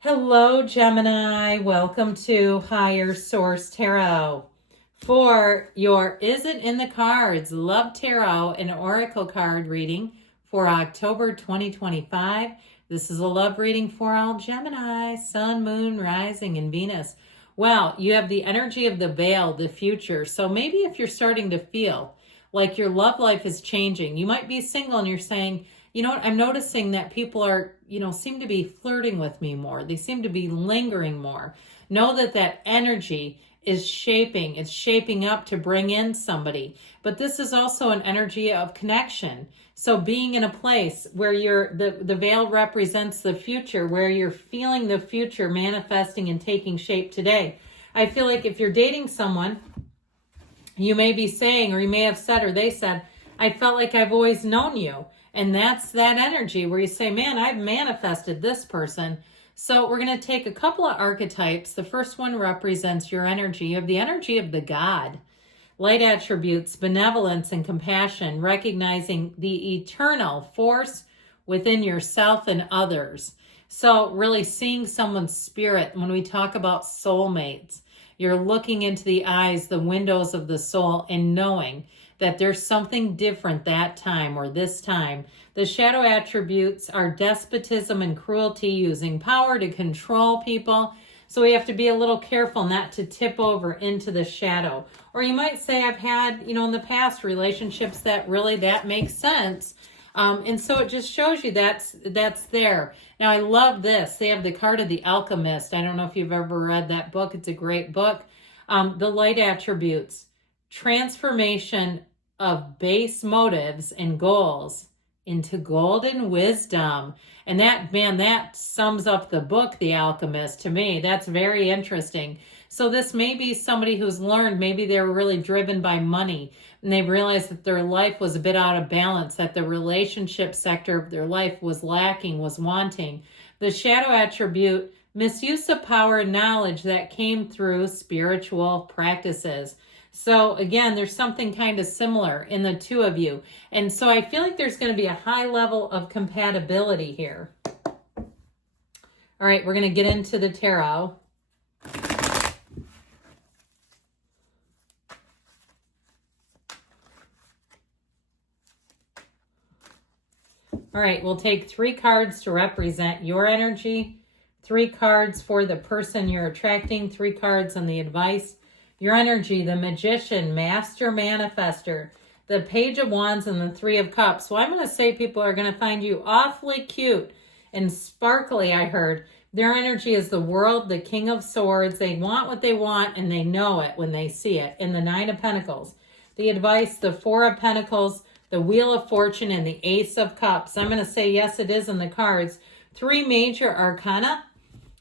Hello, Gemini. Welcome to Higher Source Tarot. For your Is It in the Cards Love Tarot and Oracle card reading for October 2025. This is a love reading for all Gemini, Sun, Moon, Rising, and Venus. Well, you have the energy of the veil, the future. So maybe if you're starting to feel like your love life is changing, you might be single and you're saying, you know what, I'm noticing that people are, seem to be flirting with me more. They seem to be lingering more. Know that that energy is shaping. It's shaping up to bring in somebody. But this is also an energy of connection. So being in a place where the veil represents the future, where you're feeling the future manifesting and taking shape today. I feel like if you're dating someone, you may be saying, or you may have said, or they said, I felt like I've always known you. And that's that energy where you say, man, I've manifested this person. So we're going to take a couple of archetypes. The first one represents your energy. You have the energy of the God, light attributes, benevolence, and compassion, recognizing the eternal force within yourself and others. So really seeing someone's spirit. When we talk about soulmates, you're looking into the eyes, the windows of the soul, and knowing that there's something different that time or this time. The shadow attributes are despotism and cruelty, using power to control people. So we have to be a little careful not to tip over into the shadow. Or you might say, I've had, in the past relationships that makes sense. And so it just shows you that's there. Now, I love this. They have the card of the alchemist. I don't know if you've ever read that book. It's a great book. The light attributes, transformation of base motives and goals into golden wisdom. And that sums up the book, The Alchemist, to me. That's very interesting. So this may be somebody who's learned, maybe they were really driven by money and they realized that their life was a bit out of balance, that the relationship sector of their life was lacking, was wanting. The shadow attribute, misuse of power and knowledge that came through spiritual practices. So again, there's something kind of similar in the two of you. And so I feel like there's going to be a high level of compatibility here. All right, we're going to get into the tarot. All right, we'll take 3 cards to represent your energy, 3 cards for the person you're attracting, 3 cards on the advice. Your energy, the Magician, Master Manifester, the Page of Wands, and the 3 of Cups. So I'm going to say people are going to find you awfully cute and sparkly, I heard. Their energy is the World, the King of Swords. They want what they want, and they know it when they see it. And the 9 of Pentacles. The advice, the 4 of Pentacles, the Wheel of Fortune, and the Ace of Cups. I'm going to say yes, it is in the cards. 3 major arcana.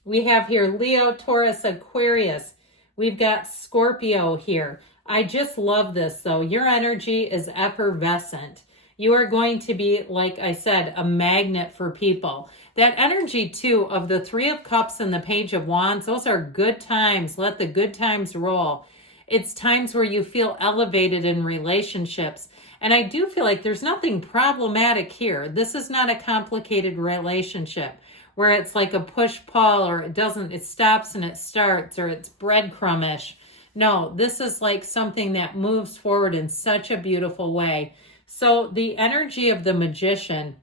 We have here Leo, Taurus, Aquarius. We've got Scorpio here. I just love this, though. Your energy is effervescent. You are going to be, like I said, a magnet for people. That energy, too, of the 3 of Cups and the Page of Wands, those are good times. Let the good times roll. It's times where you feel elevated in relationships. And I do feel like there's nothing problematic here. This is not a complicated relationship where it's like a push-pull, or it stops and it starts, or it's breadcrumbish. No, this is like something that moves forward in such a beautiful way. So the energy of the Magician,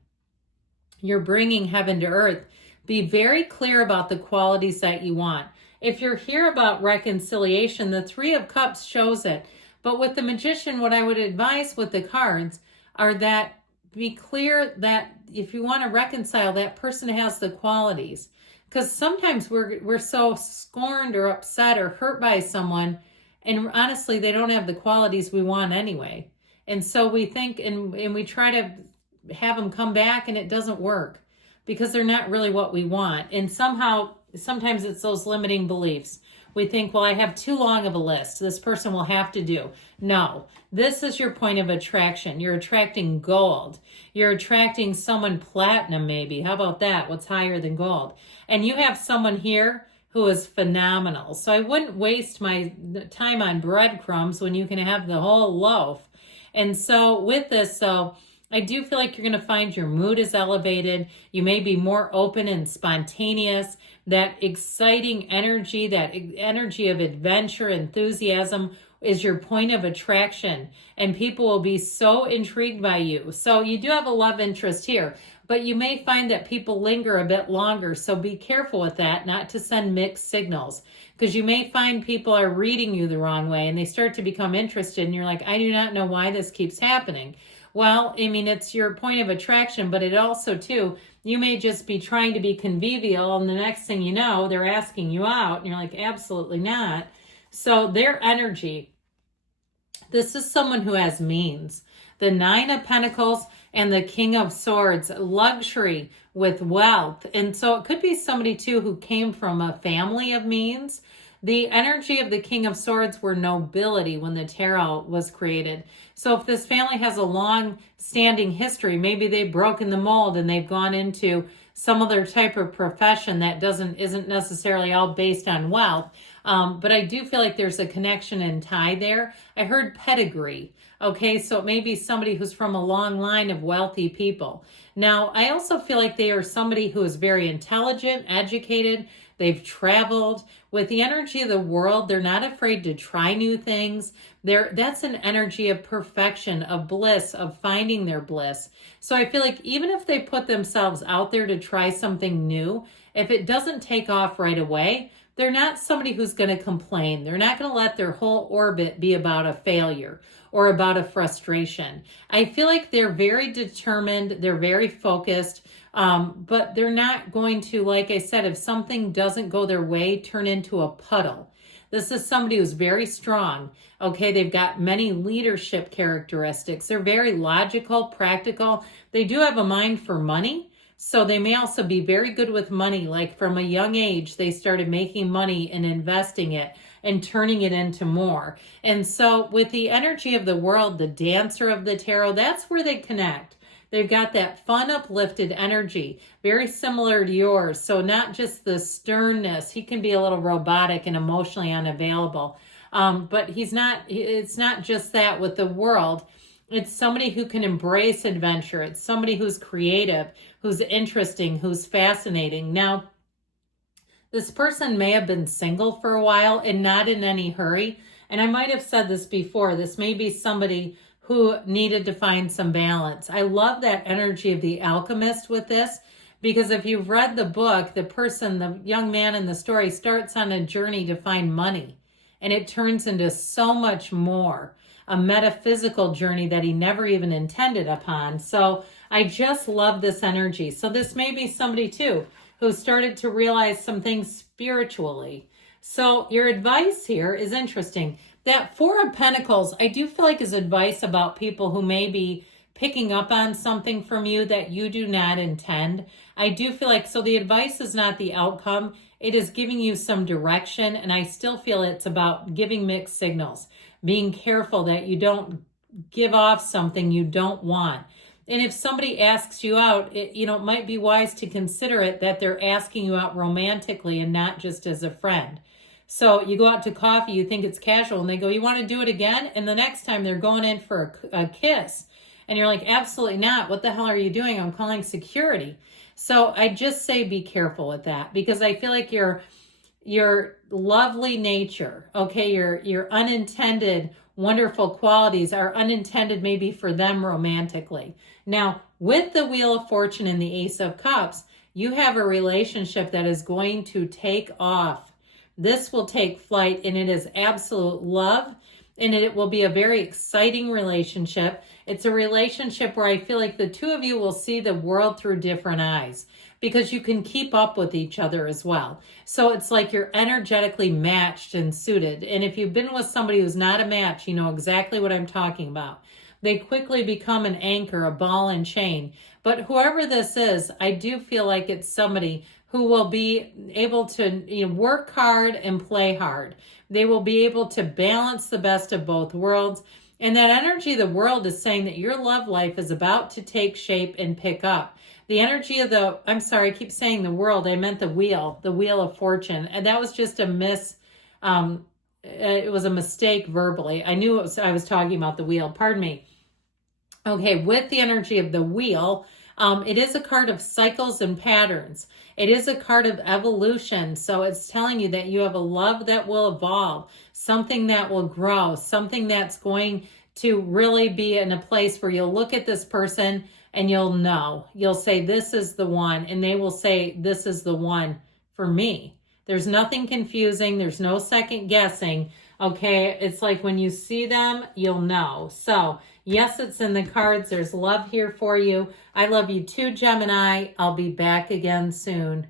you're bringing heaven to earth. Be very clear about the qualities that you want. If you're here about reconciliation, the 3 of Cups shows it. But with the Magician, what I would advise with the cards are that be clear that if you want to reconcile, that person has the qualities. Because sometimes we're so scorned or upset or hurt by someone, and honestly, they don't have the qualities we want anyway. And so we think and we try to have them come back, and it doesn't work because they're not really what we want. And sometimes it's those limiting beliefs. We think, well, I have too long of a list. This person will have to do. No, this is your point of attraction. You're attracting gold. You're attracting someone platinum, maybe. How about that? What's higher than gold? And you have someone here who is phenomenal. So I wouldn't waste my time on breadcrumbs when you can have the whole loaf. And so with this, I do feel like you're going to find your mood is elevated. You may be more open and spontaneous. That exciting energy, that energy of adventure, enthusiasm is your point of attraction. And people will be so intrigued by you. So you do have a love interest here. But you may find that people linger a bit longer. So be careful with that, not to send mixed signals. Because you may find people are reading you the wrong way and they start to become interested. And you're like, I do not know why this keeps happening. Well, I mean, it's your point of attraction, but it also, too, you may just be trying to be convivial, and the next thing you know, they're asking you out, and you're like, absolutely not. So their energy, this is someone who has means. The Nine of Pentacles and the King of Swords, luxury with wealth. And so it could be somebody, too, who came from a family of means. The energy of the King of Swords were nobility when the tarot was created. So if this family has a long-standing history, maybe they've broken the mold and they've gone into some other type of profession that isn't necessarily all based on wealth. But I do feel like there's a connection and tie there. I heard pedigree. Okay, so it may be somebody who's from a long line of wealthy people. Now, I also feel like they are somebody who is very intelligent, educated. They've traveled. With the energy of the world, they're not afraid to try new things. That's an energy of perfection, of bliss, of finding their bliss. So I feel like even if they put themselves out there to try something new, if it doesn't take off right away, they're not somebody who's going to complain. They're not going to let their whole orbit be about a failure or about a frustration. I feel like they're very determined. They're very focused. But they're not going to, like I said, if something doesn't go their way, turn into a puddle. This is somebody who's very strong. Okay, they've got many leadership characteristics. They're very logical, practical. They do have a mind for money. So they may also be very good with money. Like from a young age, they started making money and investing it and turning it into more. And so with the energy of the world, the dancer of the tarot, that's where they connect. They've got that fun, uplifted energy, very similar to yours. So not just the sternness. He can be a little robotic and emotionally unavailable. But it's not just that with the world. It's somebody who can embrace adventure. It's somebody who's creative, who's interesting, who's fascinating. Now, this person may have been single for a while and not in any hurry. And I might have said this before. This may be somebody who needed to find some balance. I love that energy of the alchemist with this, because if you've read the book, the young man in the story starts on a journey to find money, and it turns into so much more, a metaphysical journey that he never even intended upon. So I just love this energy. So this may be somebody too who started to realize some things spiritually. So your advice here is interesting. That Four of Pentacles, I do feel like is advice about people who may be picking up on something from you that you do not intend. I do feel like, so the advice is not the outcome. It is giving you some direction, and I still feel it's about giving mixed signals, being careful that you don't give off something you don't want. And if somebody asks you out, it might be wise to consider it that they're asking you out romantically and not just as a friend. So you go out to coffee, you think it's casual, and they go, you want to do it again? And the next time they're going in for a kiss. And you're like, absolutely not. What the hell are you doing? I'm calling security. So I just say be careful with that, because I feel like your lovely nature, okay, your unintended wonderful qualities are unintended maybe for them romantically. Now, with the Wheel of Fortune and the Ace of Cups, you have a relationship that is going to take off. This will take flight, and it is absolute love, and it will be a very exciting relationship. It's a relationship where I feel like the two of you will see the world through different eyes, because you can keep up with each other as well. So it's like you're energetically matched and suited. And if you've been with somebody who's not a match, you know exactly what I'm talking about. They quickly become an anchor, a ball and chain. But whoever this is, I do feel like it's somebody who will be able to work hard and play hard. They will be able to balance the best of both worlds. And that energy of the world is saying that your love life is about to take shape and pick up. The energy of I keep saying the world, I meant the Wheel of Fortune. And that was just a it was a mistake verbally. I knew I was talking about the wheel, pardon me. Okay, with the energy of the wheel, it is a card of cycles and patterns. It is a card of evolution. So it's telling you that you have a love that will evolve, something that will grow, something that's going to really be in a place where you'll look at this person and you'll know. You'll say, this is the one. And they will say, this is the one for me. There's nothing confusing. There's no second guessing. Okay, it's like when you see them, you'll know. So yes, it's in the cards. There's love here for you. I love you too, Gemini. I'll be back again soon.